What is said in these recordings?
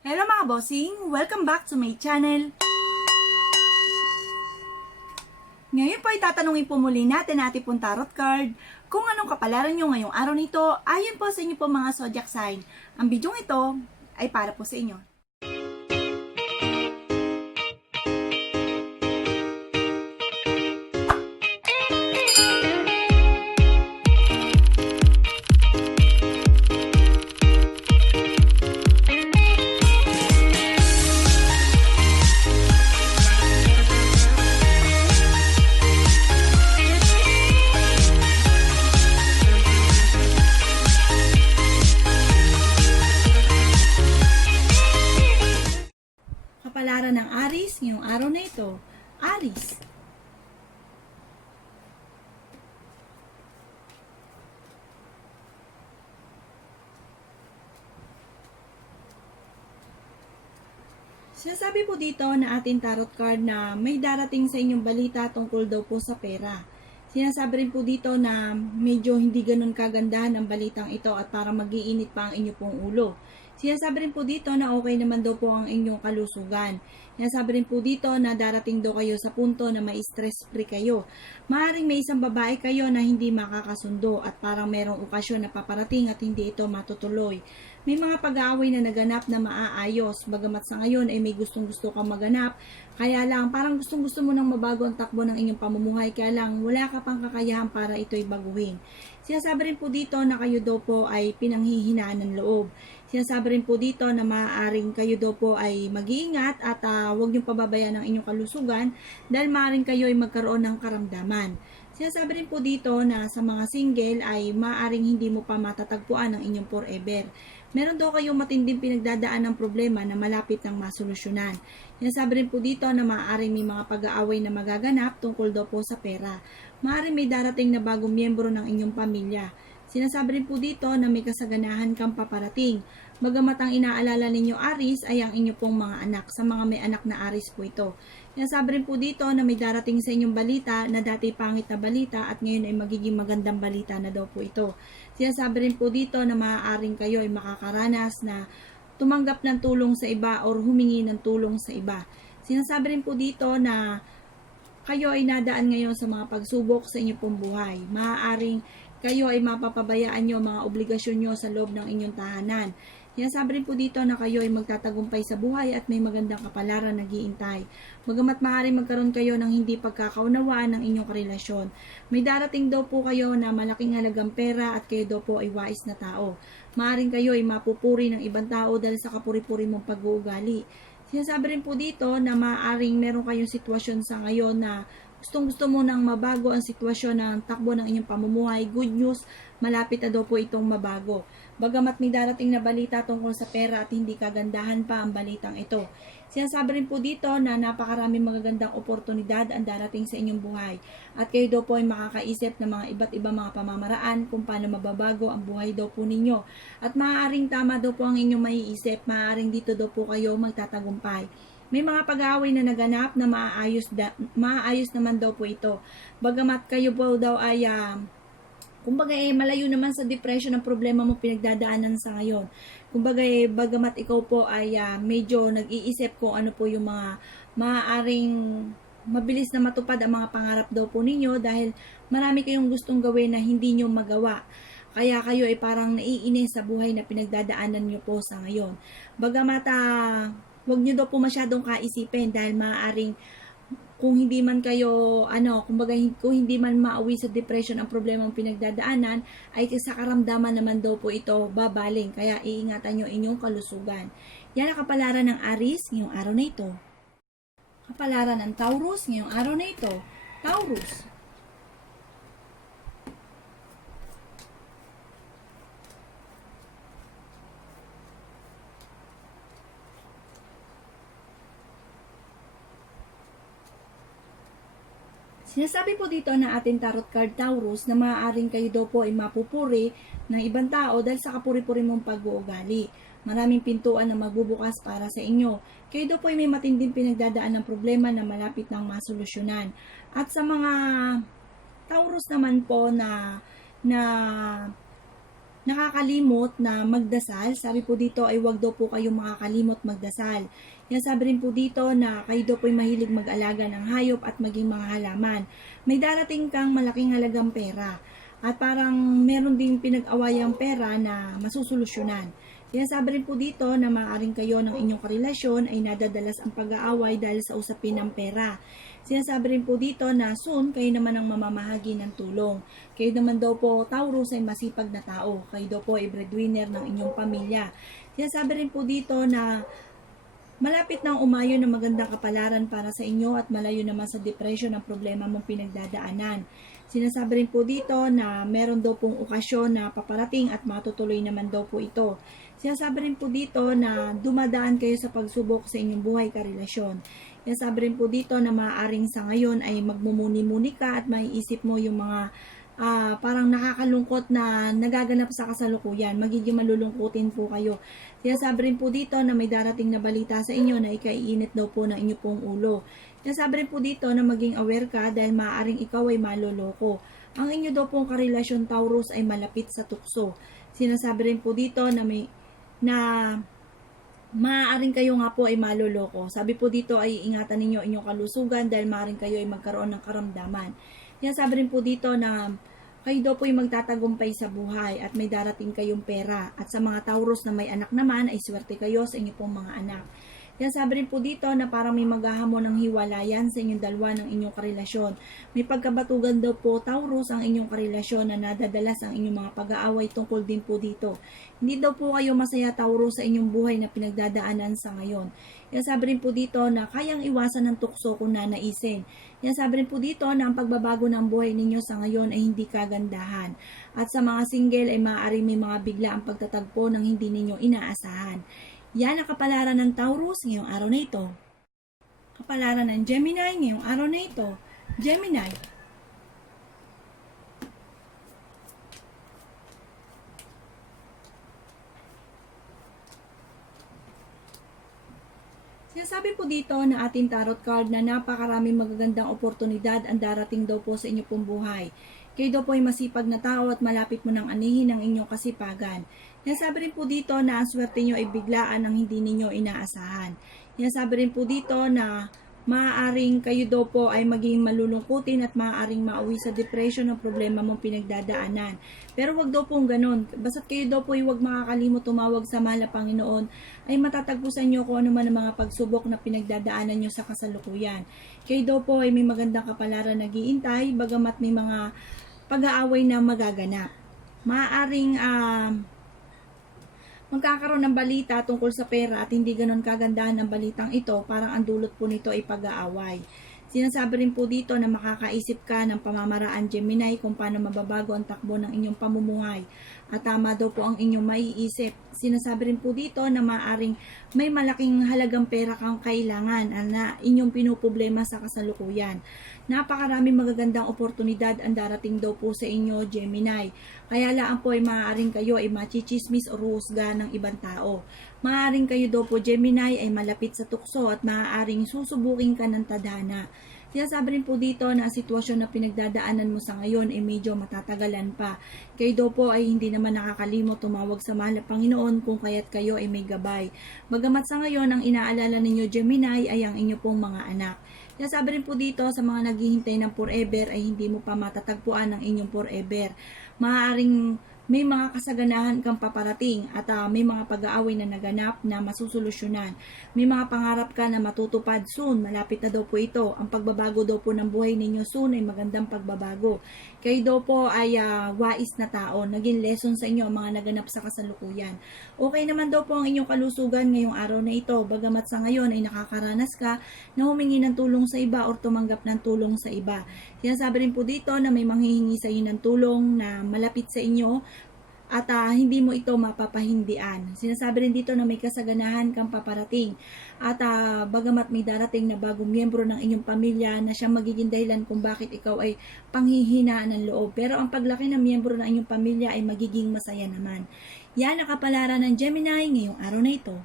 Hello mga bossing! Welcome back to my channel! Ngayon po ay tatanungin po muli natin ating pong tarot card kung anong kapalaran nyo ngayong araw nito ayon po sa inyo po mga zodiac sign. Ang bidyong ito ay para po sa inyo. Kapalaran ng Aries ngayong araw na ito. Aries. Sinasabi po dito na ating tarot card na may darating sa inyong balita tungkol daw po sa pera. Sinasabi rin po dito na medyo hindi ganun kagandahan ang balitang ito at parang mag-iinit pa ang inyo pong ulo. Sinasabi rin po dito na okay naman daw po ang inyong kalusugan. Sinasabi rin po dito na darating daw kayo sa punto na may stress free kayo. Maaaring may isang babae kayo na hindi makakasundo at parang merong okasyon na paparating at hindi ito matutuloy. May mga pag-aaway na naganap na maaayos, bagamat sa ngayon ay may gustong-gusto kang maganap, kaya lang parang gustong-gusto mo nang mabago ang takbo ng inyong pamumuhay, kaya lang wala ka pang kakayahan para ito'y baguhin. Sinasabi rin po dito na kayo daw po ay pinanghihinaan ng loob. Sinasabi rin po dito na maaaring kayo daw po ay mag-iingat at huwag niyong pababayaan ang inyong kalusugan dahil maaaring kayo ay magkaroon ng karamdaman. Sinasabi rin po dito na sa mga single ay maaaring hindi mo pa matatagpuan ang inyong forever. Meron daw kayong matinding pinagdadaan ng problema na malapit ng masolusyonan. Sinasabi rin po dito na maaaring may mga pag-aaway na magaganap tungkol daw po sa pera. Maaaring may darating na bagong miyembro ng inyong pamilya. Sinasabi rin po dito na may kasaganahan kang paparating. Bagamat ang inaalala ninyo Aries ay ang inyo pong mga anak. Sa mga may anak na Aries po ito. Sinasabi rin po dito na may darating sa inyong balita na dati pangit na balita at ngayon ay magiging magandang balita na daw po ito. Sinasabi rin po dito na maaaring kayo ay makakaranas na tumanggap ng tulong sa iba or humingi ng tulong sa iba. Sinasabi rin po dito na kayo ay nadaan ngayon sa mga pagsubok sa inyong pong buhay. Maaaring kayo ay mapapabayaan nyo mga obligasyon nyo sa loob ng inyong tahanan. Sinasabi rin po dito na kayo ay magtatagumpay sa buhay at may magandang kapalaran nag-iintay. Bagamat maaaring magkaroon kayo ng hindi pagkakaunawaan ng inyong karelasyon. May darating daw po kayo na malaking halagang pera at kayo daw po ay wais na tao. Maaaring kayo ay mapupuri ng ibang tao dahil sa kapuri-puri mong pag-uugali. Sinasabi rin po dito na maaaring meron kayong sitwasyon sa ngayon na gustong-gusto mo nang mabago ang sitwasyon ng takbo ng inyong pamumuhay. Good news, malapit na daw po itong mabago. Bagamat may darating na balita tungkol sa pera at hindi kagandahan pa ang balitang ito. Sinasabi rin po dito na napakaraming magagandang oportunidad ang darating sa inyong buhay. At kayo daw po ay makakaisip ng mga iba't ibang mga pamamaraan kung paano mababago ang buhay daw po ninyo. At maaaring tama daw po ang inyong maiisip, maaaring dito daw po kayo magtatagumpay. May mga pag-aaway na naganap na maaayos naman daw po ito. Bagamat kayo po daw ay kumbaga malayo naman sa depression ang problema mo pinagdadaanan sa ngayon. Kumbaga bagamat ikaw po ay medyo nag-iisip kung ano po yung mga maaaring mabilis na matupad ang mga pangarap daw po ninyo dahil marami kayong gustong gawin na hindi nyo magawa. Kaya kayo ay parang naiinis sa buhay na pinagdadaanan nyo po sa ngayon. Bagamat huwag nyo daw po masyadong kaisipin dahil maaaring kung hindi man kayo, kumbaga kung hindi man mauwi sa depression ang problemang pinagdadaanan, ay sa karamdaman naman daw po ito babaling. Kaya iingatan nyo inyong kalusugan. Yan ang kapalaran ng Aries ngayong araw na ito. Kapalaran ng Taurus ngayong araw na ito. Taurus. Sinasabi po dito na ating tarot card Taurus na maaaring kayo daw po ay mapupuri ng ibang tao dahil sa kapuri-puri mong pag-uugali. Maraming pintuan na magbubukas para sa inyo. Kayo daw po ay may matinding pinagdadaan ng problema na malapit ng masolusyonan. At sa mga Taurus naman po na nakakalimot na magdasal. Sabi po dito ay wag daw po kayong makakalimot magdasal. Yan, sabi rin po dito na kayo daw po ay mahilig mag-alaga ng hayop at maging mga halaman. May darating kang malaking halagang pera. At parang meron ding pinag-awayang pera na masusolusyonan. Kaya sabi rin po dito na maaaring kayo ng inyong karelasyon ay nadadalas ang pag-aaway dahil sa usapin ng pera. Sinasabi rin po dito na soon kayo naman ang mamamahagi ng tulong. Kayo naman daw po, Taurus, ay masipag na tao. Kayo daw po ay breadwinner ng inyong pamilya. Sinasabi rin po dito na malapit nang umayo ng magandang kapalaran para sa inyo at malayo naman sa depression ang problema mong pinagdadaanan. Sinasabi rin po dito na meron daw pong okasyon na paparating at matutuloy naman daw po ito. Sinasabi rin po dito na dumadaan kayo sa pagsubok sa inyong buhay karelasyon. Sinasabi rin po dito na maaaring sa ngayon ay magmumuni-muni ka at maiisip mo yung mga parang nakakalungkot na nagaganap sa kasalukuyan. Magiging malulungkutin po kayo. Sinasabi rin po dito na may darating na balita sa inyo na ikaiinit daw po ng inyo pong ulo. Sinasabi rin po dito na maging aware ka dahil maaaring ikaw ay maloloko. Ang inyo daw pong karelasyon Taurus ay malapit sa tukso. Sinasabi rin po dito na maaaring kayo nga po ay maloloko. Sabi po dito ay ingatan ninyo inyong kalusugan dahil maaaring kayo ay magkaroon ng karamdaman. Yan, sabi rin po dito na kayo daw po ay magtatagumpay sa buhay at may darating kayong pera. At sa mga Taurus na may anak naman ay swerte kayo sa inyong pong mga anak. Yan, sabi rin po dito na parang may maghahamon ng hiwalayan sa inyong dalawa ng inyong karelasyon. May pagkabatugan daw po Taurus ang inyong karelasyon na nadadalas ang inyong mga pag-aaway tungkol din po dito. Hindi daw po kayo masaya Taurus sa inyong buhay na pinagdadaanan sa ngayon. Yan, sabi rin po dito na kayang iwasan ng tukso kung nanaisin. Yan, sabi rin po dito na ang pagbabago ng buhay ninyo sa ngayon ay hindi kagandahan. At sa mga single ay maaaring may mga bigla ang pagtatagpo ng hindi ninyo inaasahan. Yan ang kapalaran ng Taurus ngayong araw na ito. Kapalaran ng Gemini ngayong araw na ito. Gemini. Sinasabi po dito na ating tarot card na napakaraming magagandang oportunidad ang darating daw po sa inyo pong buhay. Kayo daw po ay masipag na tao at malapit mo nang anihin ang inyong kasipagan. Sinasabi rin po dito na ang swerte nyo ay biglaan ang hindi ninyo inaasahan. Sinasabi rin po dito na maaaring kayo daw po ay maging malulungkutin at maaaring mauwi sa depression ng problema mong pinagdadaanan. Pero wag daw pong ganun. Basta't kayo daw po ay wag makakalimot tumawag sa mahal na Panginoon, ay matatagpusan nyo kung ano man ang mga pagsubok na pinagdadaanan nyo sa kasalukuyan. Kayo daw po ay may magandang kapalaran nag-iintay, bagamat may mga pag-aaway na magaganap. Maaaring magkakaroon ng balita tungkol sa pera at hindi ganon kagandahan ng balitang ito, parang ang dulot po nito ay pag-aaway. Sinasabi rin po dito na makakaisip ka ng pamamaraan Gemini kung paano mababago ang takbo ng inyong pamumuhay. At tama daw po ang inyong maiisip. Sinasabi rin po dito na maaring may malaking halagang pera kang kailangan na inyong pinuproblema sa kasalukuyan. Napakaraming magagandang oportunidad ang darating daw po sa inyo, Gemini. Kaya laan po ay maaaring kayo ay machichismis o ruhusga ng ibang tao. Maaaring kayo daw po, Gemini, ay malapit sa tukso at maaaring susubukin ka ng tadhana. Sinasabi rin po dito na ang sitwasyon na pinagdadaanan mo sa ngayon ay medyo matatagalan pa. Kayo daw po ay hindi naman nakakalimot tumawag sa mahal na Panginoon kung kaya't kayo ay may gabay. Bagamat sa ngayon, ang inaalala ninyo, Gemini, ay ang inyo pong mga anak. Sinasabi rin po dito sa mga naghihintay ng forever ay hindi mo pa matatagpuan ang inyong forever. Maaaring may mga kasaganahan kang paparating at may mga pag-aaway na naganap na masusolusyonan. May mga pangarap ka na matutupad soon. Malapit na daw po ito. Ang pagbabago daw po ng buhay ninyo soon ay magandang pagbabago. Kayo daw po ay wais na tao. Naging lesson sa inyo ang mga naganap sa kasalukuyan. Okay naman daw po ang inyong kalusugan ngayong araw na ito. Bagamat sa ngayon ay nakakaranas ka na humingi ng tulong sa iba o tumanggap ng tulong sa iba. Sinasabi rin po dito na may manghihingi sa inyo ng tulong na malapit sa inyo at hindi mo ito mapapahindian. Sinasabi rin dito na may kasaganahan kang paparating at bagamat may darating na bagong miyembro ng inyong pamilya na siyang magiging dahilan kung bakit ikaw ay panghihinaan ng loob. Pero ang paglaki ng miyembro ng inyong pamilya ay magiging masaya naman. Yan ang kapalaran ng Gemini ngayong araw na ito.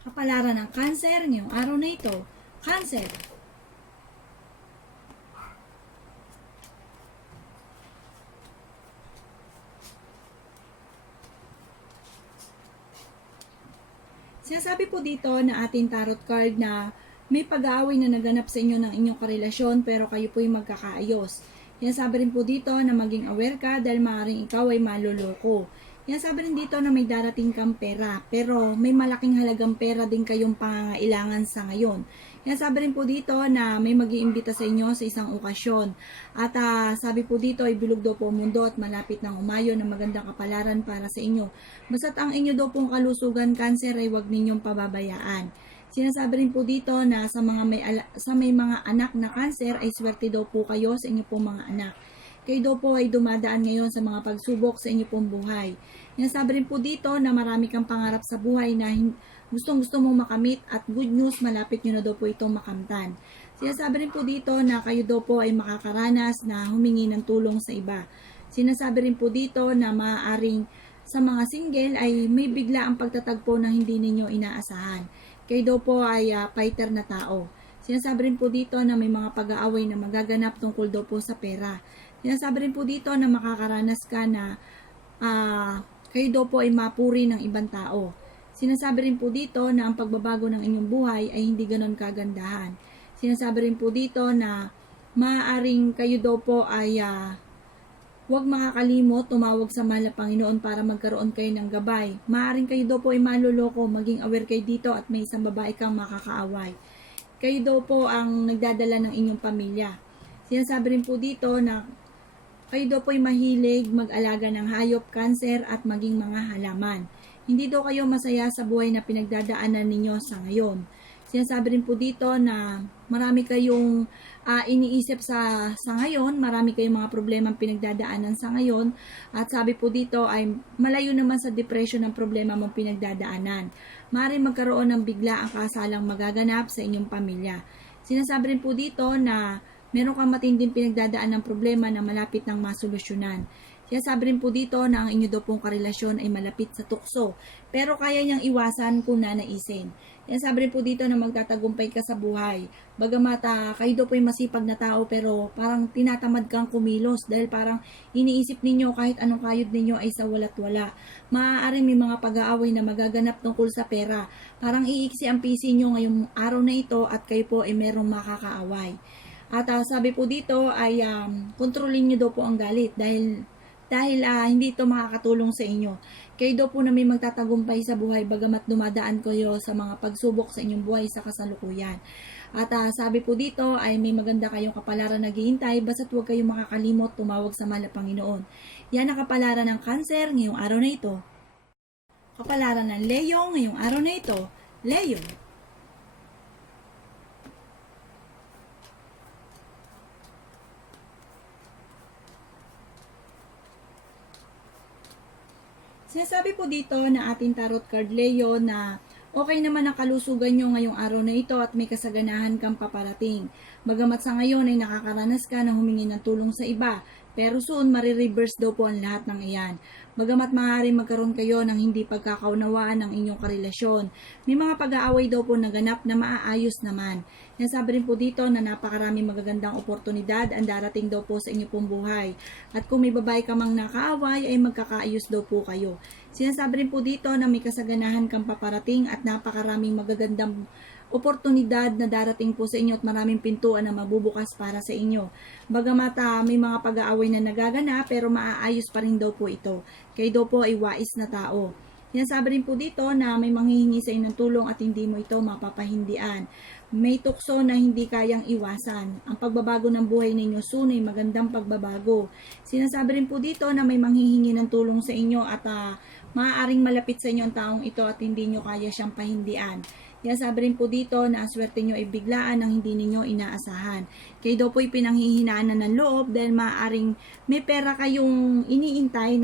Kapalaran ng Cancer ngayong araw na ito. Cancer. Sinasabi po dito na ating tarot card na may pag-aaway na naganap sa inyo ng inyong karelasyon pero kayo po'y magkakaayos. Sinasabi rin po dito na maging aware ka dahil maaaring ikaw ay maloloko. Sinasabi rin dito na may darating kang pera pero may malaking halagang pera din kayong pangangailangan sa ngayon. Sinasabi rin po dito na may mag-iimbita sa inyo sa isang okasyon. At sabi po dito ay bilog daw po mundo at malapit ng umayo na magandang kapalaran para sa inyo. Basta't ang inyo daw pong kalusugan, Cancer, ay huwag ninyong pababayaan. Sinasabi rin po dito na sa may mga anak na Cancer ay swerte daw po kayo sa inyo pong mga anak. Kayo daw po ay dumadaan ngayon sa mga pagsubok sa inyo pong buhay. Sinasabi rin po dito na marami kang pangarap sa buhay na gustong-gusto mong makamit at good news, malapit nyo na daw po itong makamtan. Sinasabi rin po dito na kayo daw po ay makakaranas na humingi ng tulong sa iba. Sinasabi rin po dito na maaaring sa mga single ay may bigla ang pagtatagpo na hindi ninyo inaasahan. Kayo daw po ay fighter na tao. Sinasabi rin po dito na may mga pag-aaway na magaganap tungkol daw po sa pera. Sinasabi rin po dito na makakaranas ka na kayo daw po ay mapuri ng ibang tao. Sinasabi rin po dito na ang pagbabago ng inyong buhay ay hindi ganon kagandahan. Sinasabi rin po dito na maaaring kayo daw po ay huwag makakalimot tumawag sa mahal na Panginoon para magkaroon kayo ng gabay. Maaaring kayo daw po ay maloloko, maging aware kayo dito at may isang babae kang makakaaway. Kayo daw po ang nagdadala ng inyong pamilya. Sinasabi rin po dito na kayo daw po ay mahilig mag-alaga ng hayop, Cancer at maging mga halaman. Hindi daw kayo masaya sa buhay na pinagdadaanan ninyo sa ngayon. Sinasabi rin po dito na marami kayong iniisip sa ngayon, marami kayong mga problemang pinagdadaanan sa ngayon, at sabi po dito ay malayo naman sa depression ng problema mong pinagdadaanan. Maaaring magkaroon ng bigla ang kasalang magaganap sa inyong pamilya. Sinasabi rin po dito na meron kang matinding pinagdadaan ng problema na malapit ng masolusyonan. Sinasabi rin po dito na ang inyo daw pong karelasyon ay malapit sa tukso, pero kaya niyang iwasan kung nanaisin. Sinasabi rin po dito na magtatagumpay ka sa buhay. Bagamat kayo daw po ay masipag na tao pero parang tinatamad kang kumilos dahil parang iniisip ninyo kahit anong kayod ninyo ay sa wala't wala. Maaaring may mga pag-aaway na magaganap tungkol sa pera. Parang iiksi ang PC nyo ngayong araw na ito at kayo po ay merong makakaaway. At sabi po dito ay kontrolin nyo daw po ang galit dahil hindi ito makakatulong sa inyo. Kayo daw po na may magtatagumpay sa buhay bagamat dumadaan kayo sa mga pagsubok sa inyong buhay sa kasalukuyan. At sabi po dito ay may maganda kayong kapalaran na naghihintay basta't huwag kayong makakalimot tumawag sa mahal na Panginoon. Yan ang kapalaran ng Cancer ngayong araw na ito. Kapalaran ng Leo ngayong araw na ito. Leo. Sinasabi po dito na ating tarot card Leo na okay naman ang kalusugan nyo ngayong araw na ito at may kasaganahan kang paparating. Bagamat sa ngayon ay nakakaranas ka na humingi ng tulong sa iba, pero soon marireverse daw po ang lahat ng iyan. Bagamat maaaring magkaroon kayo ng hindi pagkakaunawaan ng inyong karelasyon, may mga pag-aaway daw po naganap na maaayos naman. Nasabi rin po dito na napakaraming magagandang oportunidad ang darating daw po sa inyo pong buhay. At kung may babae ka mang nakaaway ay magkakaayos daw po kayo. Sinasabi rin po dito na may kasaganahan kang paparating at napakaraming magagandang oportunidad na darating po sa inyo at maraming pintuan na mabubukas para sa inyo. Bagamat may mga pag-aaway na nagaganap pero maaayos pa rin daw po ito. Kayo daw po ay wais na tao. Sinasabi rin po dito na may manghihingi sa inyo ng tulong at hindi mo ito mapapahindian. May tukso na hindi kayang iwasan. Ang pagbabago ng buhay ninyo soon ay magandang pagbabago. Sinasabi rin po dito na may manghihingi ng tulong sa inyo at maaaring malapit sa inyo ang taong ito at hindi nyo kaya siyang pahindian. Sinasabi rin po dito na ang swerte nyo ay biglaan ng hindi ninyo inaasahan. Kayo daw po ay pinanghihinaan ng loob dahil maaaring may pera kayong iniintay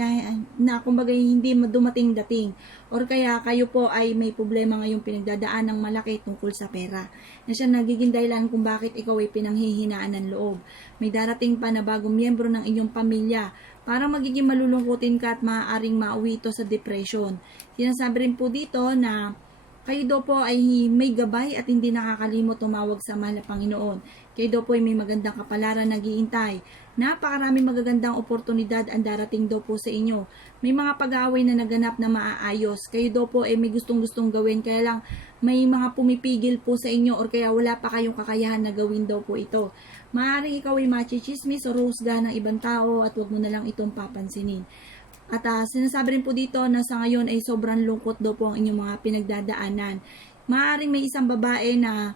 na kumbaga hindi dumating dating. Or kaya kayo po ay may problema ngayong pinagdadaan ng malaki tungkol sa pera. Na siya nagiging dahilan kung bakit ikaw ay pinanghihinaan ng loob. May darating pa na bagong miyembro ng inyong pamilya. Parang magiging malulungkutin ka at maaaring mauwi ito sa depression. Sinasabi rin po dito na Kayo daw po ay may gabay at hindi nakakalimot tumawag sa mahal na Panginoon. Kayo daw po ay may magandang kapalaran naghihintay. Napakaraming magagandang oportunidad ang darating daw po sa inyo. May mga pag-aaway na naganap na maaayos. Kayo daw po ay may gustong-gustong gawin, kaya lang may mga pumipigil po sa inyo or kaya wala pa kayong kakayahan na gawin daw po ito. Maaaring ikaw ay machichismis o husgahan ng ibang tao at wag mo na lang itong papansinin. At sinasabi rin po dito na sa ngayon ay sobrang lungkot daw po ang inyong mga pinagdadaanan. Maaaring may isang babae na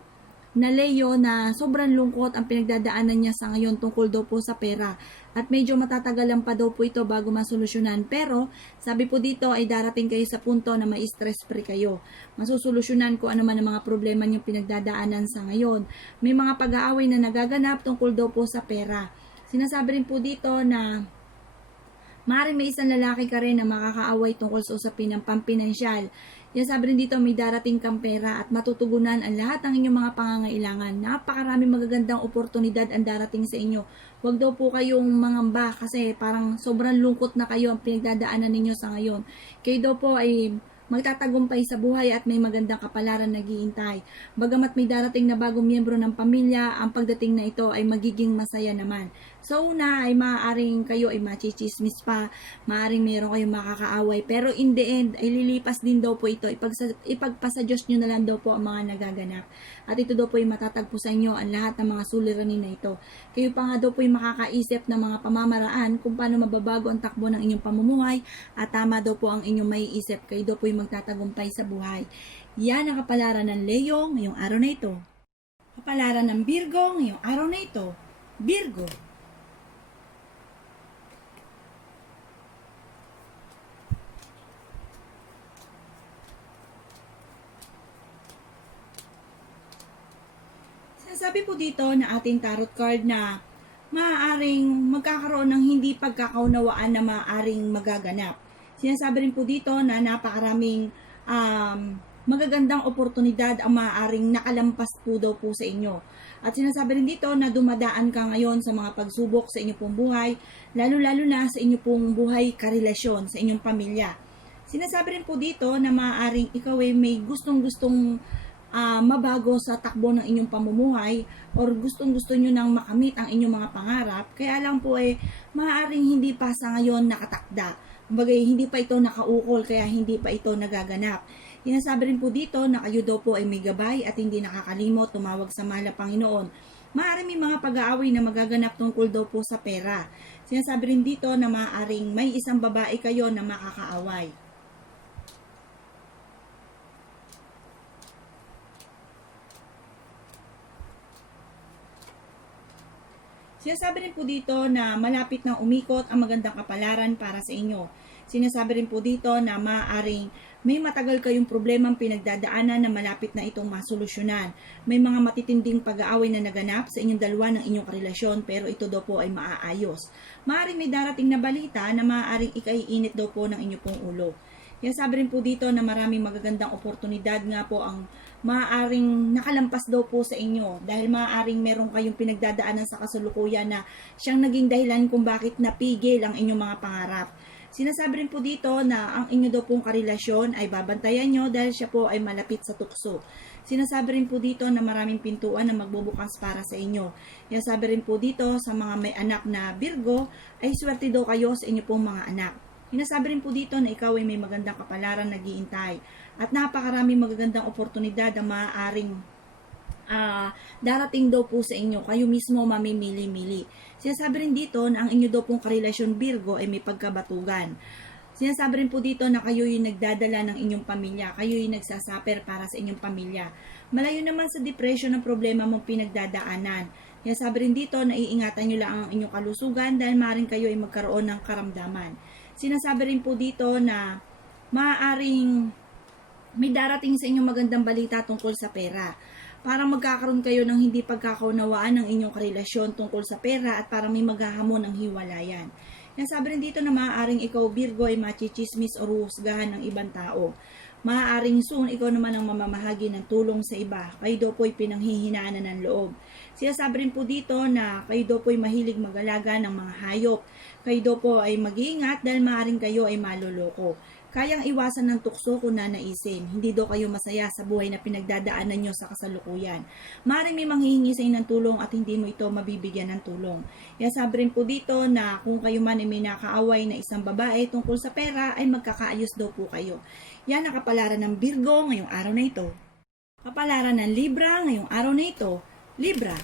Leo na sobrang lungkot ang pinagdadaanan niya sa ngayon tungkol daw po sa pera. At medyo matatagalan pa daw po ito bago masolusyonan. Pero sabi po dito ay darating kayo sa punto na may stress free kayo. Masusolusyonan kung ano man ang mga problema niyong pinagdadaanan sa ngayon. May mga pag-aaway na nagaganap tungkol daw po sa pera. Sinasabi rin po dito na maaaring may isang lalaki ka rin na makakaaway tungkol sa usapin ng pampinansyal. Yan sabi rin dito, may darating kang pera at matutugunan ang lahat ng inyong mga pangangailangan. Napakaraming magagandang oportunidad ang darating sa inyo. Huwag daw po kayong mangamba kasi parang sobrang lungkot na kayo ang pinagdadaanan ninyo sa ngayon. Kayo daw po ay magtatagumpay sa buhay at may magandang kapalaran naghihintay. Bagamat may darating na bagong miyembro ng pamilya, ang pagdating na ito ay magiging masaya naman. So una ay maaaring kayo ay machichismis pa, maaaring meron kayong makakaaway, pero in the end ay lilipas din daw po ito. Ipagpasa Diyos nyo na lang daw po ang mga nagaganap. At ito daw po ay matatagpo sa inyo ang lahat ng mga suliranin na ito. Kayo pa nga daw po ay makakaisip ng mga pamamaraan kung paano mababago ang takbo ng inyong pamumuhay at tama daw po ang inyong maiisip. Kayo daw po ay magtatagumpay sa buhay. Yan ang kapalaran ng Leo ngayong araw na ito. Kapalaran ng Virgo ngayong araw na ito. Virgo. Sabi po dito na ating tarot card na maaaring magkakaroon ng hindi pagkakaunawaan na maaaring magaganap. Sinasabi rin po dito na napakaraming magagandang oportunidad ang maaaring nakalampas po daw po sa inyo. At sinasabi rin dito na dumadaan ka ngayon sa mga pagsubok sa inyong pong buhay, lalo-lalo na sa inyong pong buhay karelasyon, sa inyong pamilya. Sinasabi rin po dito na maaaring ikaw ay may gustong-gustong mabago sa takbo ng inyong pamumuhay or gustong-gusto nyo nang makamit ang inyong mga pangarap, kaya lang po maaaring hindi pa sa ngayon nakatakda. Bagay, hindi pa ito nakaukol kaya hindi pa ito nagaganap. Sinasabi rin po dito na kayo daw po ay may gabay at hindi nakakalimot tumawag sa mahal na Panginoon. Maaaring may mga pag-aaway na magaganap tungkol daw po sa pera. Sinasabi rin dito na maaaring may isang babae kayo na makakaaway. Sinasabi rin po dito na malapit nang umikot ang magandang kapalaran para sa inyo. Sinasabi rin po dito na maaaring may matagal kayong problemang pinagdadaanan na malapit na itong masolusyonan. May mga matitinding pag-aaway na naganap sa inyong dalawa ng inyong karelasyon pero ito daw po ay maaayos. Maaaring may darating na balita na maaaring ikaiinit daw po ng inyong pong ulo. Yan sabi rin po dito na maraming magagandang oportunidad nga po ang maaaring nakalampas daw po sa inyo dahil maaaring meron kayong pinagdadaanan sa kasalukuyan na siyang naging dahilan kung bakit napigil ang inyong mga pangarap. Sinasabi rin po dito na ang inyo daw pong karelasyon ay babantayan nyo dahil siya po ay malapit sa tukso. Sinasabi rin po dito na maraming pintuan na magbubukas para sa inyo. Yan sabi rin po dito sa mga may anak na Virgo ay swerte daw kayo sa inyo pong mga anak. Sinasabi rin po dito na ikaw ay may magandang kapalaran naghihintay at napakaraming magagandang oportunidad na maaaring darating daw po sa inyo. Kayo mismo mamimili-mili. Sinasabi rin dito na ang inyo daw pong karelasyon Virgo ay may pagkabatugan. Sinasabi rin po dito na kayo yung nagdadala ng inyong pamilya. Kayo yung nagsasaper para sa inyong pamilya. Malayo naman sa depression ng problema mong pinagdadaanan. Sinasabi rin dito na iingatan nyo lang ang inyong kalusugan dahil maaaring kayo ay magkaroon ng karamdaman. Sinasabi rin po dito na maaaring may darating sa inyong magandang balita tungkol sa pera. Para magkakaroon kayo ng hindi pagkakaunawaan ng inyong karelasyon tungkol sa pera at para may maghahamon ng hiwalayan. Sinasabi rin dito na maaaring ikaw Virgo ay machichismis o ruhusgahan ng ibang tao. Maaaring soon ikaw naman ang mamamahagi ng tulong sa iba. Kayo daw po'y pinanghihinaan ng loob. Sinasabi rin po dito na kayo daw po'y mahilig mag-alaga ng mga hayop. Kayo daw po ay mag-iingat dahil maaaring kayo ay maloloko. kayang iwasan ng tukso kung nanaisin. Hindi daw kayo masaya sa buhay na pinagdadaanan nyo sa kasalukuyan. Maaaring may manghihingi sa inyo ng tulong at hindi mo ito mabibigyan ng tulong. Kaya sabi rin po dito na kung kayo man ay may nakaaway na isang babae tungkol sa pera ay magkakaayos daw po kayo. Yan ang kapalaran ng Virgo ngayong araw na ito. Kapalaran ng Libra ngayong araw na ito. Libra.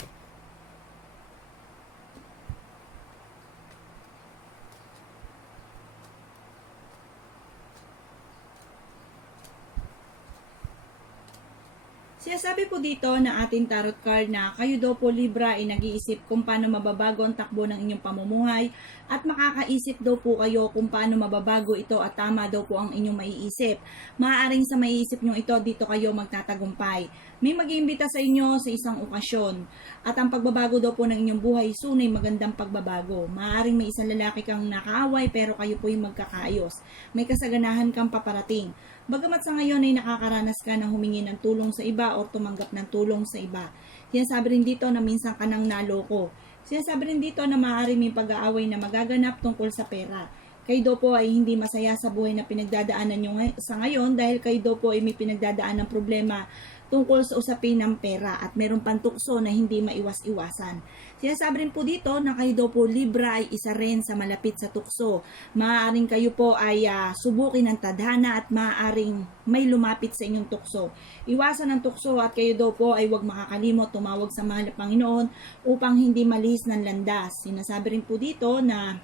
Sinasabi po dito na ating tarot card na kayo daw po Libra ay nag-iisip kung paano mababago ang takbo ng inyong pamumuhay at makakaisip daw po kayo kung paano mababago ito at tama daw po ang inyong maiisip. Maaaring sa maiisip nyo ito, dito kayo magtatagumpay. May mag-iimbita sa inyo sa isang okasyon at ang pagbabago daw po ng inyong buhay sunay magandang pagbabago. Maaaring may isang lalaki kang nakaaway pero kayo po yung magkakaayos. May kasaganahan kang paparating. Bagamat sa ngayon ay nakakaranas ka ng humingi ng tulong sa iba o tumanggap ng tulong sa iba. Sinasabi rin dito na minsan ka nang naloko. Sinasabi rin dito na maaari may pag-aaway na magaganap tungkol sa pera. Kayo daw po ay hindi masaya sa buhay na pinagdadaanan nyo sa ngayon dahil kayo daw po ay may pinagdadaan ng problema tungkol sa usapin ng pera at meron pang tukso na hindi maiwas-iwasan. Sinasabi rin po dito na kayo daw po Libra ay isa rin sa malapit sa tukso. Maaaring kayo po ay subukin ng tadhana at maaaring may lumapit sa inyong tukso. Iwasan ang tukso at kayo daw po ay huwag makakalimot tumawag sa mahal na Panginoon upang hindi malis ng landas. Sinasabi rin po dito na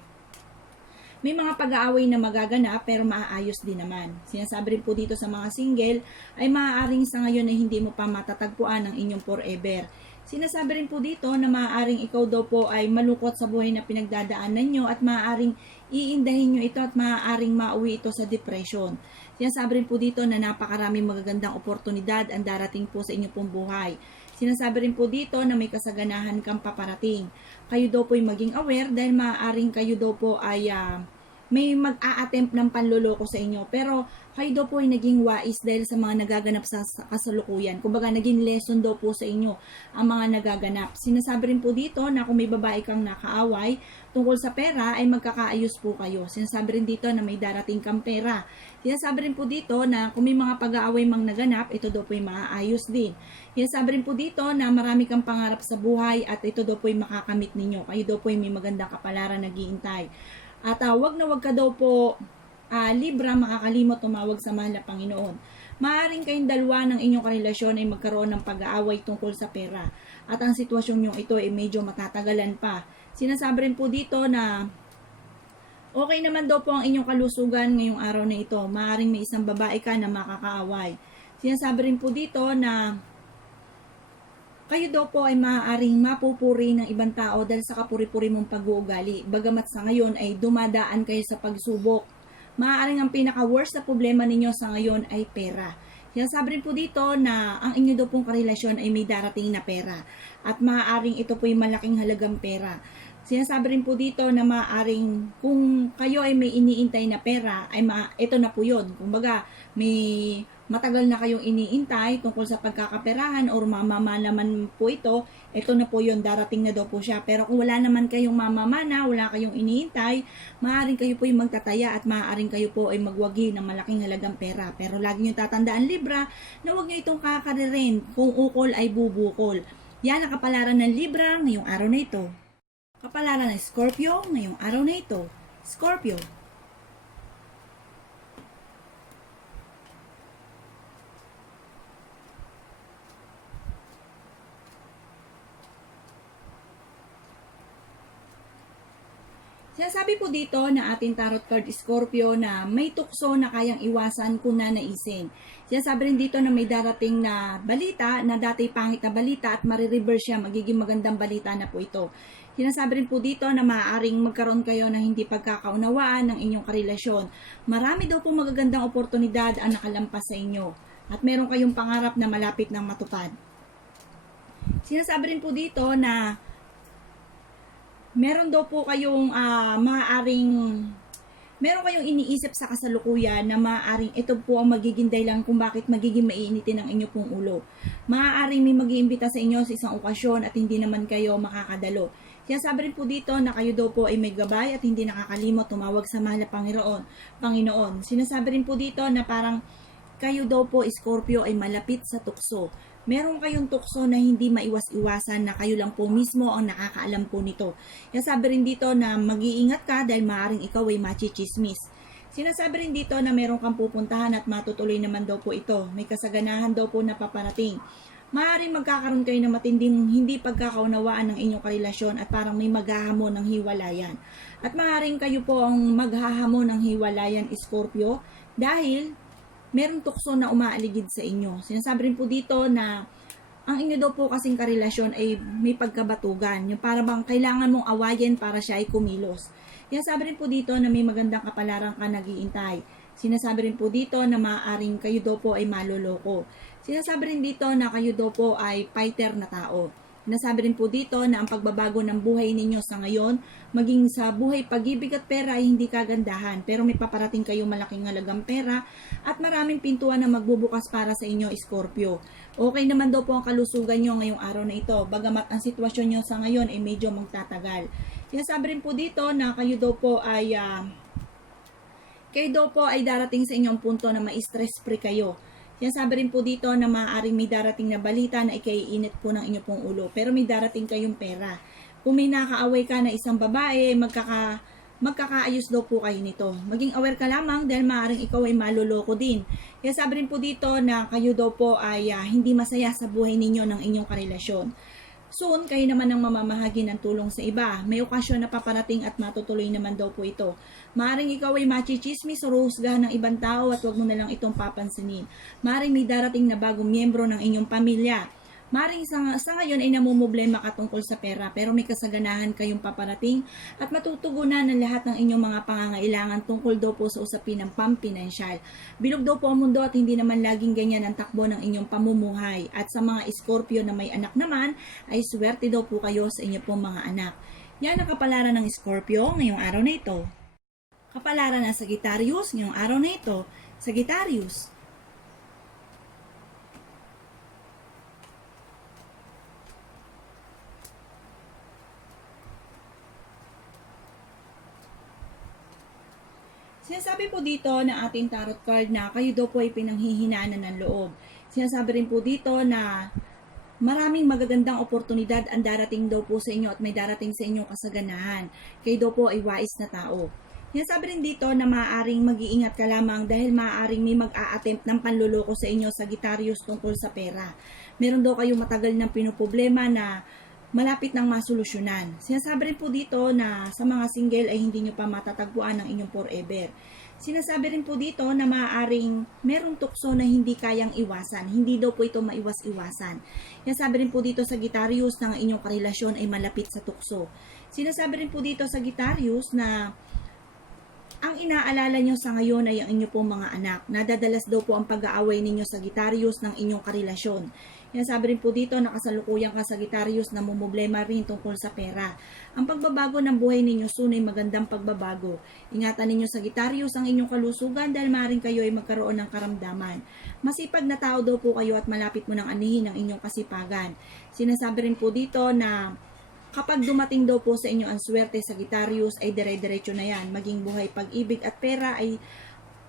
may mga pag-aaway na magaganap pero maaayos din naman. Sinasabi rin po dito sa mga single ay maaaring sa ngayon ay hindi mo pa matatagpuan ang inyong forever. Sinasabi rin po dito na maaaring ikaw daw po ay malungkot sa buhay na pinagdadaanan nyo at maaaring iindahin nyo ito at maaaring mauwi ito sa depression. Sinasabi rin po dito na napakaraming magagandang oportunidad ang darating po sa inyong pong buhay. Sinasabi rin po dito na may kasaganahan kang paparating. Kayo daw po ay maging aware dahil maaaring kayo daw po ay may mag-a-attempt ng panloloko sa inyo. Pero kayo daw po ay naging wais dahil sa mga nagaganap sa kasalukuyan. Kumbaga naging lesson daw po sa inyo ang mga nagaganap. Sinasabi rin po dito na kung may babae kang nakaaway tungkol sa pera ay magkakaayos po kayo. Sinasabi rin dito na may darating kang pera. Sinasabi rin po dito na kung may mga pag-aaway mang naganap, ito daw po ay maaayos din. Sinasabi rin po dito na marami kang pangarap sa buhay at ito daw po ay makakamit ninyo. Kayo daw po ay may magandang kapalaran nag-iintay. At wag na wag ka daw po Libra makakalimot tumawag sa mahal na Panginoon. Maaaring kayong dalawa ng inyong karelasyon ay magkaroon ng pag-aaway tungkol sa pera. At ang sitwasyon nyo ito ay medyo matatagalan pa. Sinasabi rin po dito na okay naman daw po ang inyong kalusugan ngayong araw na ito. Maaaring may isang babae ka na makakaaway. Sinasabi rin po dito na kayo daw po ay maaaring mapupuri ng ibang tao dahil sa kapuri-puri mong pag-uugali. Bagamat sa ngayon ay dumadaan kayo sa pagsubok. Maaaring ang pinaka-worst na problema ninyo sa ngayon ay pera. Sinasabi rin po dito na ang inyo daw pong karelasyon ay may darating na pera. At maaaring ito po ay malaking halagang pera. Sinasabi rin po dito na maaaring kung kayo ay may iniintay na pera, ay ito na po yun. Kumbaga, may matagal na kayong iniintay tungkol sa pagkakaperahan or mamamanaman po ito na po yun, darating na daw po siya. Pero kung wala naman kayong mamamana, wala kayong iniintay, maaaring kayo po yung magtataya at maaaring kayo po ay magwagi ng malaking halagang pera. Pero lagi nyo tatandaan Libra na huwag nyo itong kakaririn, kung ukol ay bubukol. Yan ang kapalaran ng Libra ngayong araw na ito. Kapalaran ng Scorpio ngayong araw na ito. Scorpio. Sinasabi po dito na ating tarot card Scorpio na may tukso na kayang iwasan kung nanaisin. Sinasabi rin dito na may darating na balita na dati pangit na balita at marireverse siya, magiging magandang balita na po ito. Sinasabi rin po dito na maaaring magkaroon kayo ng hindi pagkakaunawaan ng inyong karelasyon. Marami daw po magagandang oportunidad ang nakalampas sa inyo at meron kayong pangarap na malapit ng matupad. Sinasabi rin po dito na meron daw po kayong meron kayong iniisip sa kasalukuyan na maaaring ito po ang magiging dahilan kung bakit magiging mainitin ang inyo pong ulo. Maaaring may mag-iimbita sa inyo sa isang okasyon at hindi naman kayo makakadalo. Sinasabi rin po dito na kayo daw po ay may gabay at hindi nakakalimot tumawag sa mahal na Panginoon. Sinasabi rin po dito na parang kayo daw po, Scorpio, ay malapit sa tukso. Meron kayong tukso na hindi maiwas-iwasan na kayo lang po mismo ang nakakaalam po nito. Sinasabi rin dito na mag-iingat ka dahil maaaring ikaw ay machichismis. Sinasabi rin dito na meron kang pupuntahan at matutuloy naman daw po ito. May kasaganahan daw po na paparating. Maaaring magkakaroon kayo ng matinding hindi pagkakaunawaan ng inyong karelasyon at parang may maghahamon ng hiwalayan. At maaaring kayo po ang maghahamon ng hiwalayan, Scorpio, dahil merong tukso na umaaligid sa inyo. Sinasabi rin po dito na ang inyo daw po kasing karelasyon ay may pagkabatugan. Yung para bang kailangan mong awayin para siya ay kumilos. Sinasabi rin po dito na may magandang kapalaran ka nag-iintay. Sinasabi rin po dito na maaaring kayo daw po ay maloloko. Sinasabi rin dito na kayo daw po ay fighter na tao. Sinasabi rin po dito na ang pagbabago ng buhay ninyo sa ngayon, maging sa buhay pag-ibig at pera ay hindi kagandahan. Pero may paparating kayong malaking halagang pera at maraming pintuan na magbubukas para sa inyo, Scorpio. Okay naman daw po ang kalusugan nyo ngayong araw na ito, bagamat ang sitwasyon nyo sa ngayon ay medyo magtatagal. Sinasabi rin po dito na kayo daw po ay darating sa inyong punto na ma-stress free kayo. Sinasabi rin po dito na maaaring may darating na balita na ikaiinit po ng inyong pong ulo. Pero may darating kayong pera. Kung may nakaaway ka na isang babae, magkakaayos daw po kayo nito. Maging aware ka lamang dahil maaaring ikaw ay maloloko din. Sinasabi rin po dito na kayo daw po ay hindi masaya sa buhay ninyo ng inyong karelasyon. Soon, kayo naman ang mamamahagi ng tulong sa iba. May okasyon na paparating at matutuloy naman daw po ito. Maaring ikaw ay machichismis o husgahan ng ibang tao at huwag mo na lang itong papansinin. Maaring may darating na bagong miyembro ng inyong pamilya. Maaring sa ngayon ay namumblema ka tungkol sa pera pero may kasaganahan kayong paparating at matutugunan ng lahat ng inyong mga pangangailangan tungkol daw po sa usapin ng pampinansyal. Bilog daw po ang mundo at hindi naman laging ganyan ang takbo ng inyong pamumuhay. At sa mga Scorpio na may anak naman ay swerte daw po kayo sa inyong pong mga anak. Yan ang kapalaran ng Scorpio ngayong araw na ito. Kapalaran ng Sagittarius ngayong araw na ito. Sagittarius. Sinasabi po dito ng ating tarot card na kayo daw po ay pinanghihinaan ng loob. Sinasabi rin po dito na maraming magagandang oportunidad ang darating daw po sa inyo at may darating sa inyong kasaganahan. Kayo daw po ay wais na tao. Sinasabi rin dito na maaaring mag-iingat ka lamang dahil maaaring may mag-a-attempt ng panluloko sa inyo, Sagittarius, tungkol sa pera. Meron daw kayong matagal ng pinoproblema na malapit ng masolusyonan. Sinasabi rin po dito na sa mga single ay hindi nyo pa matatagpuan ng inyong forever. Sinasabi rin po dito na maaaring merong tukso na hindi kayang iwasan. Hindi daw po ito maiwas-iwasan. Sinasabi rin po dito sa Sagittarius na ang inyong karelasyon ay malapit sa tukso. Sinasabi rin po dito sa Sagittarius na ang inaalala nyo sa ngayon ay ang inyong pong mga anak. Nadadalas daw po ang pag-aaway ninyo sa Sagittarius ng inyong karelasyon. Sabi rin po dito na kasalukuyang ka Sagittarius na mumblema rin tungkol sa pera. Ang pagbabago ng buhay ninyo soon ay magandang pagbabago. Ingatan ninyo Sagittarius ang inyong kalusugan dahil maaaring kayo ay magkaroon ng karamdaman. Masipag na tao daw po kayo at malapit mo ng anihin ang inyong kasipagan. Sinasabi rin po dito na kapag dumating daw po sa inyo ang swerte Sagittarius ay dire-diretso na yan. Maging buhay, pag-ibig at pera ay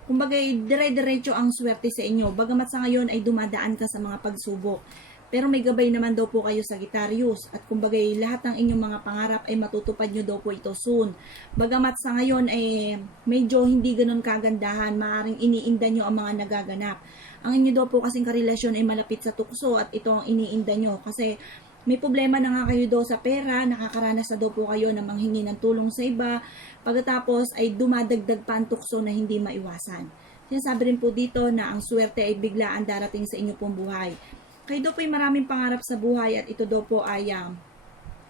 kumbaga dire-diretso ang swerte sa inyo. Bagamat sa ngayon ay dumadaan ka sa mga pagsubok. Pero may gabay naman daw po kayo Sagittarius. At kumbaga lahat ng inyong mga pangarap ay matutupad nyo daw po ito soon. Bagamat sa ngayon ay medyo hindi ganun kagandahan. Maaring iniinda nyo ang mga nagaganap. Ang inyo daw po kasing karelasyon ay malapit sa tukso at ito ang iniinda nyo. Kasi may problema na nga kayo daw sa pera, nakakaranas na daw po kayo na manghingi ng tulong sa iba, pagkatapos ay dumadagdag pa ang tukso na hindi maiwasan. Sinasabi rin po dito na ang swerte ay biglaan darating sa inyo pong buhay. Kayo daw po ay maraming pangarap sa buhay at ito daw po ay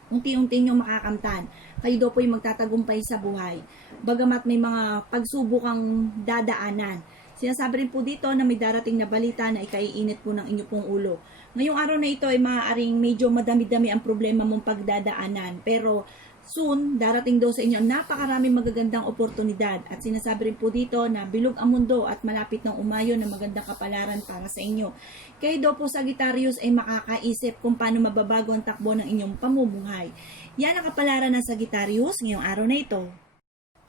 unti-unti nyo makakamtan. Kayo daw po ay magtatagumpay sa buhay. Bagamat may mga pagsubok ang dadaanan. Sinasabi rin po dito na may darating na balita na ikaiinit po ng inyo pong ulo. Ngayong araw na ito ay maaaring medyo madami-dami ang problema mong pagdadaanan. Pero soon, darating daw sa inyo ang napakaraming magagandang oportunidad at sinasabi rin po dito na bilog ang mundo at malapit ng umayon ng magandang kapalaran para sa inyo. Kayo daw po Sagittarius ay makakaisip kung paano mababago ang takbo ng inyong pamumuhay. Yan ang kapalaran ng Sagittarius ngayong araw na ito.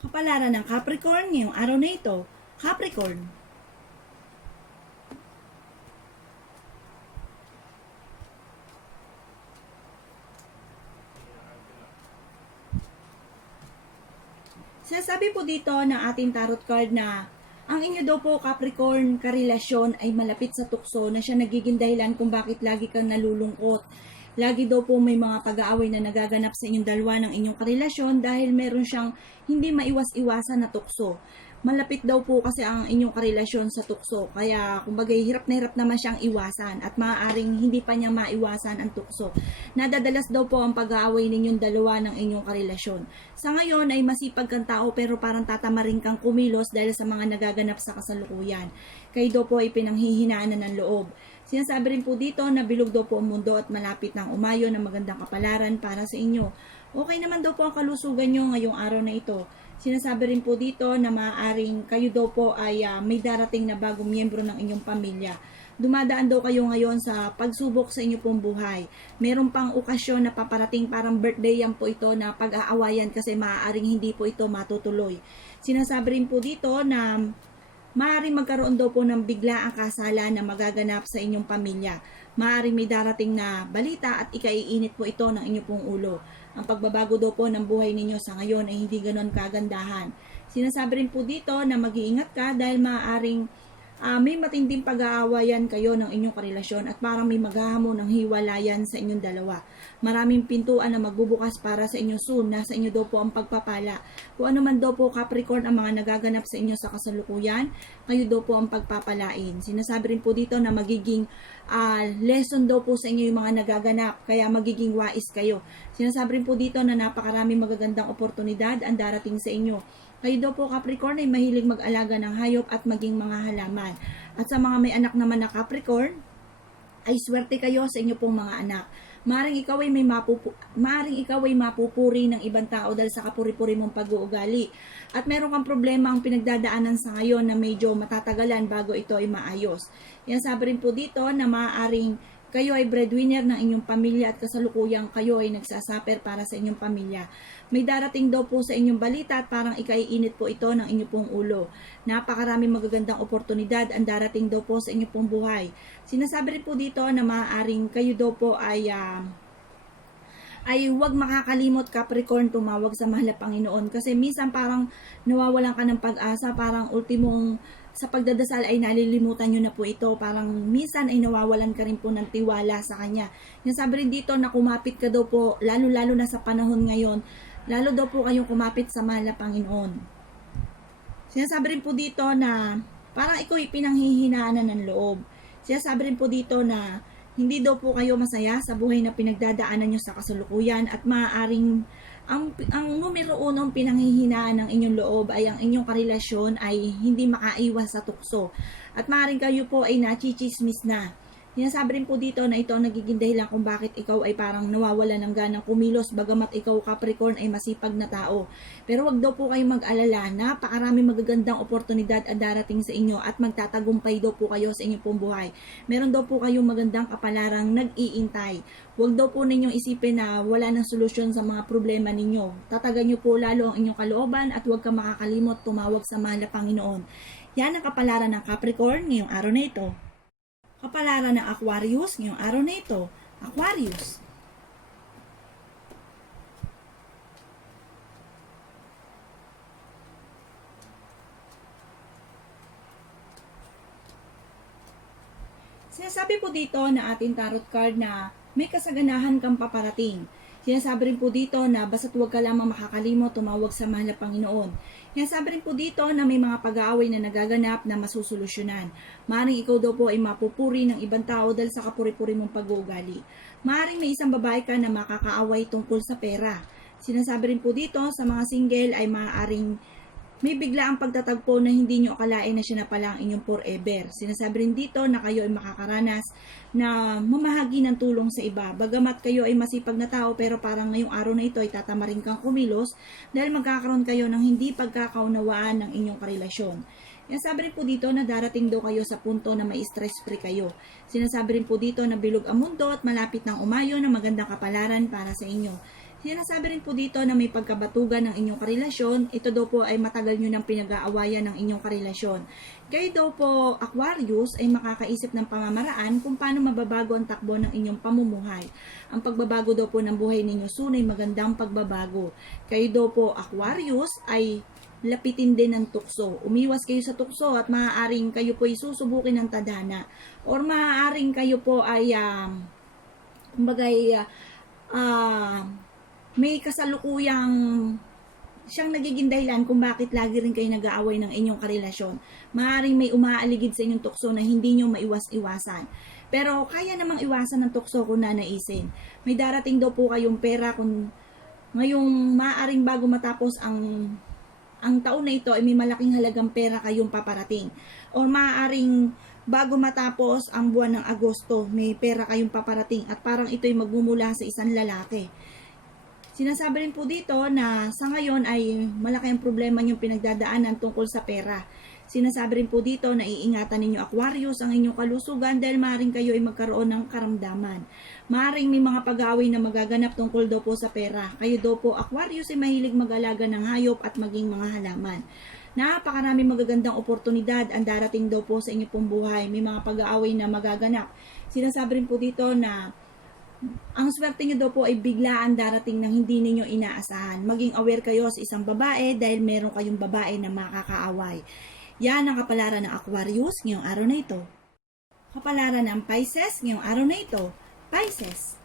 Kapalaran ng Capricorn ngayong araw na ito. Capricorn. Sinasabi po dito ng ating tarot card na ang inyo daw po Capricorn karelasyon ay malapit sa tukso na siya nagiging dahilan kung bakit lagi kang nalulungkot. Lagi daw po may mga pag-aaway na nagaganap sa inyong dalawa ng inyong karelasyon dahil meron siyang hindi maiwas-iwasan na tukso. Malapit daw po kasi ang inyong karelasyon sa tukso. Kaya, kumbaga, hirap na hirap naman siyang iwasan at maaaring hindi pa niya maiwasan ang tukso. Nadadalas daw po ang pag-aaway ninyong dalawa ng inyong karelasyon. Sa ngayon ay masipag kang tao pero parang tatamarin kang kumilos dahil sa mga nagaganap sa kasalukuyan. Kayo daw po ay pinanghihinaan ng loob. Sinasabi rin po dito na bilog daw po ang mundo at malapit ng umayo ng magandang kapalaran para sa inyo. Okay naman daw po ang kalusugan nyo ngayong araw na ito. Sinasabi rin po dito na maaaring kayo daw po ay may darating na bagong miyembro ng inyong pamilya. Dumadaan daw kayo ngayon sa pagsubok sa inyong pong buhay. Meron pang okasyon na paparating, parang birthday yan po ito na pag-aawayan kasi maaaring hindi po ito matutuloy. Sinasabi rin po dito na maaaring magkaroon daw po ng biglaang kasalan na magaganap sa inyong pamilya. Maaaring may darating na balita at ikaiinit po ito ng inyong pong ulo. Ang pagbabago daw po ng buhay ninyo sa ngayon ay hindi ganon kagandahan. Sinasabi rin po dito na mag-iingat ka dahil maaaring may matinding pag-aawayan kayo ng inyong karelasyon at parang may maghahamon ng hiwalayan sa inyong dalawa. Maraming pintuan na magbubukas para sa inyo soon. Nasa inyo daw po ang pagpapala. Kung ano man daw po Capricorn ang mga nagaganap sa inyo sa kasalukuyan, kayo daw po ang pagpapalain. Sinasabi rin po dito na magiging lesson daw po sa inyo yung mga nagaganap, kaya magiging wais kayo. Sinasabi rin po dito na napakaraming magagandang oportunidad ang darating sa inyo. Kayo daw po Capricorn ay mahilig mag-alaga ng hayop at maging mga halaman. At sa mga may anak naman na Capricorn, ay swerte kayo sa inyo pong mga anak. Maaring ikaw ay mapupuri ng ibang tao dahil sa kapuri-puri mong pag-uugali. At meron kang problema ang pinagdadaanan sa ngayon na medyo matatagalan bago ito ay maayos. Yan sabi rin po dito na maaaring kayo ay breadwinner ng inyong pamilya at kasalukuyang kayo ay nagsasaper para sa inyong pamilya. May darating daw po sa inyong balita at parang ikaiinit po ito ng inyong pong ulo. Napakaraming magagandang oportunidad ang darating daw po sa inyong pong buhay. Sinasabi rin po dito na maaaring kayo daw po ay huwag makakalimot Capricorn tumawag sa mahal na Panginoon kasi minsan parang nawawalan ka ng pag-asa, parang ultimong sa pagdadasal ay nalilimutan nyo na po ito, parang minsan ay nawawalan ka rin po ng tiwala sa Kanya. Sabi rin dito na kumapit ka daw po, lalo-lalo na sa panahon ngayon, lalo daw po kayong kumapit sa mahal na Panginoon. Sinasabi rin po dito na parang ikaw ay pinanghihinaan ng loob. Sinasabi rin po dito na hindi daw po kayo masaya sa buhay na pinagdadaanan nyo sa kasalukuyan at maaaring ang numero unong pinanghihinaan ng inyong loob ay ang inyong karelasyon ay hindi makaiwas sa tukso. At maaaring kayo po ay nachichismis na. Sinasabi rin po dito na ito ang nagiging dahilan kung bakit ikaw ay parang nawawala ng ganang kumilos bagamat ikaw Capricorn ay masipag na tao. Pero wag daw po kayong mag-alala, napakaraming magagandang oportunidad ang darating sa inyo at magtatagumpay daw po kayo sa inyong pong buhay. Meron daw po kayong magandang kapalarang nag-iintay. Huwag daw po ninyong isipin na wala ng solusyon sa mga problema ninyo. Tatagan nyo po lalo ang inyong kalooban at huwag kang makakalimot tumawag sa mahal na Panginoon. Yan ang kapalaran ng Capricorn ngayong araw na ito. Kapalaran ng Aquarius ngayong araw na ito. Aquarius. Sinasabi po dito na ating tarot card na may kasaganahan kang paparating. Sinasabi rin po dito na basta't huwag ka lamang makakalimot tumawag sa mahal na Panginoon. Sinasabi rin po dito na may mga pag-aaway na nagaganap na masusolusyonan. Maaaring ikaw daw po ay mapupuri ng ibang tao dahil sa kapuri-puri mong pag-uugali. Maaaring may isang babae ka na makakaaway tungkol sa pera. Sinasabi rin po dito sa mga single ay maaaring May bigla ang pagtatagpo na hindi nyo akalain na siya na pala ang inyong forever. Sinasabi rin dito na kayo ay makakaranas na mamahagi ng tulong sa iba. Bagamat kayo ay masipag na tao, pero parang ngayong araw na ito ay tatamarin kang kumilos dahil magkakaroon kayo ng hindi pagkakaunawaan ng inyong karelasyon. Sinasabi rin po dito na darating daw kayo sa punto na may stress free kayo. Sinasabi rin po dito na bilog ang mundo at malapit ng umayo na magandang kapalaran para sa inyo. Sinasabi rin po dito na may pagkabatugan ng inyong karelasyon. Ito daw po ay matagal nyo ng pinag-aawayan ng inyong karelasyon. Kayo daw po, Aquarius, ay makakaisip ng pamamaraan kung paano mababago ang takbo ng inyong pamumuhay. Ang pagbabago daw po ng buhay ninyo soon ay magandang pagbabago. Kayo daw po, Aquarius, ay lapitin din ng tukso. Umiwas kayo sa tukso at maaaring kayo po ay susubukin ng tadhana. Or maaaring kayo po ay may kasalukuyang siyang nagiging dahilan kung bakit lagi rin kayo nag-aaway ng inyong karelasyon. Maaaring may umaaligid sa inyong tukso na hindi nyo maiwas-iwasan. Pero kaya namang iwasan ng tukso kung nanaisin. May darating daw po kayong pera kung ngayong maaaring bago matapos ang taon na ito ay may malaking halagang pera kayong paparating. O maaaring bago matapos ang buwan ng Agosto, may pera kayong paparating at parang ito ay magmumula sa isang lalaki. Sinasabi rin po dito na sa ngayon ay malaki ang problema niyong pinagdadaanan tungkol sa pera. Sinasabi rin po dito na iingatan ninyo Aquarius ang inyong kalusugan dahil maaaring kayo ay magkaroon ng karamdaman. Maaaring may mga pag-aaway na magaganap tungkol daw po sa pera. Kayo daw po Aquarius ay mahilig mag-alaga ng hayop at maging mga halaman. Napakaraming magagandang oportunidad ang darating daw po sa inyong pong buhay. May mga pag-aaway na magaganap. Sinasabi rin po dito na ang swerte nyo daw po ay biglaan darating ng hindi ninyo inaasahan. Maging aware kayo sa isang babae dahil meron kayong babae na makakaaway. Yan ang kapalaran ng Aquarius ngayong araw na ito. Kapalaran ng Pisces ngayong araw na ito. Pisces.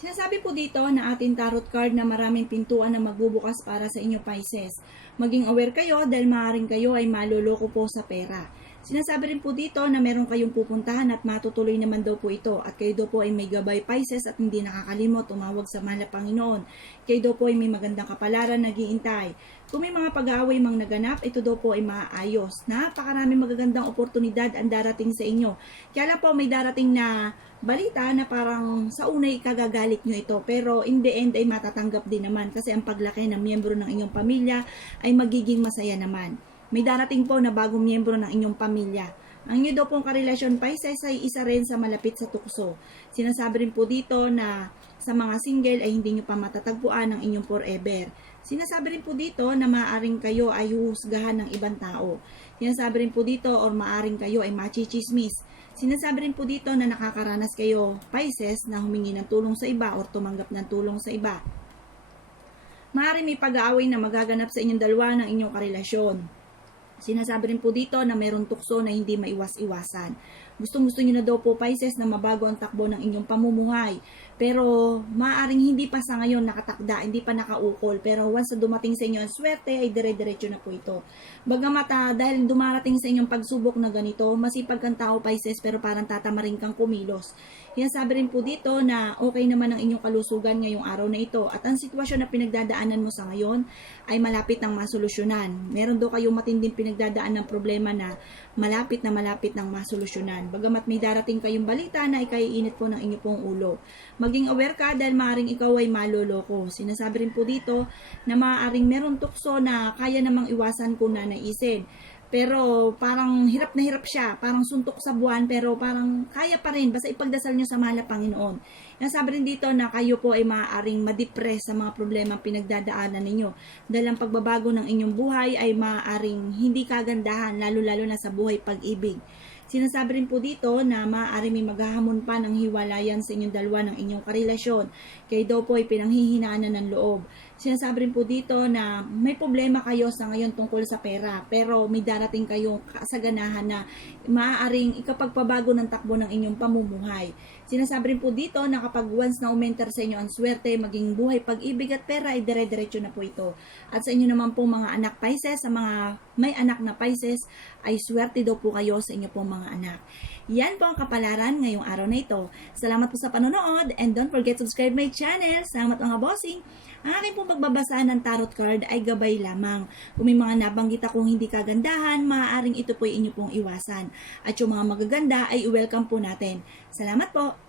Sinasabi po dito na ating tarot card na maraming pintuan na magbubukas para sa inyo Pisces. Maging aware kayo dahil maaaring kayo ay maloloko po sa pera. Sinasabi rin po dito na meron kayong pupuntahan at matutuloy naman daw po ito at kayo daw po ay may gabay Pisces at hindi nakakalimot tumawag sa mahal na Panginoon. Kayo daw po ay may magandang kapalaran nag-iintay. Kung may mga pag-aaway mang naganap, ito daw po ay maayos. Napakaraming magagandang oportunidad ang darating sa inyo. Kaya lang po may darating na balita na parang sa unay kagagalit nyo ito pero in the end ay matatanggap din naman kasi ang paglaki ng miyembro ng inyong pamilya ay magiging masaya naman. May darating po na bagong miyembro ng inyong pamilya. Ang inyo daw pong karelasyon Pisces ay isa rin sa malapit sa tukso. Sinasabi rin po dito na sa mga single ay hindi nyo pa matatagpuan ang inyong forever. Sinasabi rin po dito na maaaring kayo ay huhusgahan ng ibang tao. Sinasabi rin po dito or maaaring kayo ay machichismis. Sinasabi rin po dito na nakakaranas kayo Pisces na humingi ng tulong sa iba or tumanggap ng tulong sa iba. Maaaring may pag-aaway na magaganap sa inyong dalawa ng inyong karelasyon. Sinasabi rin po dito na mayroong tukso na hindi maiwas-iwasan. Gustong-gusto nyo na daw po Pisces na mabago ang takbo ng inyong pamumuhay. Pero maaaring hindi pa sa ngayon nakatakda, hindi pa nakaukol. Pero once na dumating sa inyo ang swerte ay dire-diretso na po ito. Bagamat dahil dumarating sa inyong pagsubok na ganito, masipag kang tao Pisces pero parang tatamarin kang kumilos. Sinasabi rin po dito na okay naman ang inyong kalusugan ngayong araw na ito at ang sitwasyon na pinagdadaanan mo sa ngayon ay malapit ng masolusyonan. Meron daw kayong matinding pinagdadaan ng problema na malapit ng masolusyonan. Bagamat may darating kayong balita na ikaiinit po ng inyong pong ulo. Maging aware ka dahil maaaring ikaw ay maloloko. Sinasabi rin po dito na maaaring meron tukso na kaya namang iwasan kung nanaisin. Pero parang hirap na hirap siya, parang suntok sa buwan, pero parang kaya pa rin, basta ipagdasal nyo sa mahal na Panginoon. Nasabi rin dito na kayo po ay maaaring ma-depress sa mga problema pinagdadaanan ninyo. Dahil ang pagbabago ng inyong buhay ay maaaring hindi kagandahan, lalo-lalo na sa buhay pag-ibig. Sinasabi rin po dito na maaari may maghahamon pa ng hiwalayan sa inyong dalawa ng inyong karelasyon. Kayo daw po ay pinanghihinaanan ng loob. Sinasabi rin po dito na may problema kayo sa ngayon tungkol sa pera. Pero may darating kayong kasaganahan na maaaring ikapagpabago ng takbo ng inyong pamumuhay. Sinasabi rin po dito na kapag once na umenter sa inyo ang swerte, maging buhay, pag-ibig at pera ay dire-diretso na po ito. At sa inyo naman po mga anak Pisces, sa mga may anak na Pisces, ay swerte daw po kayo sa inyo po mga anak. Yan po ang kapalaran ngayong araw na ito. Salamat po sa panonood and don't forget to subscribe my channel. Salamat mga bossing. Ang aking pong pagbabasa ng tarot card ay gabay lamang. Kung may mga nabanggit akong hindi kagandahan, maaaring ito po ay inyo pong iwasan. At yung mga magaganda ay i-welcome po natin. Salamat po!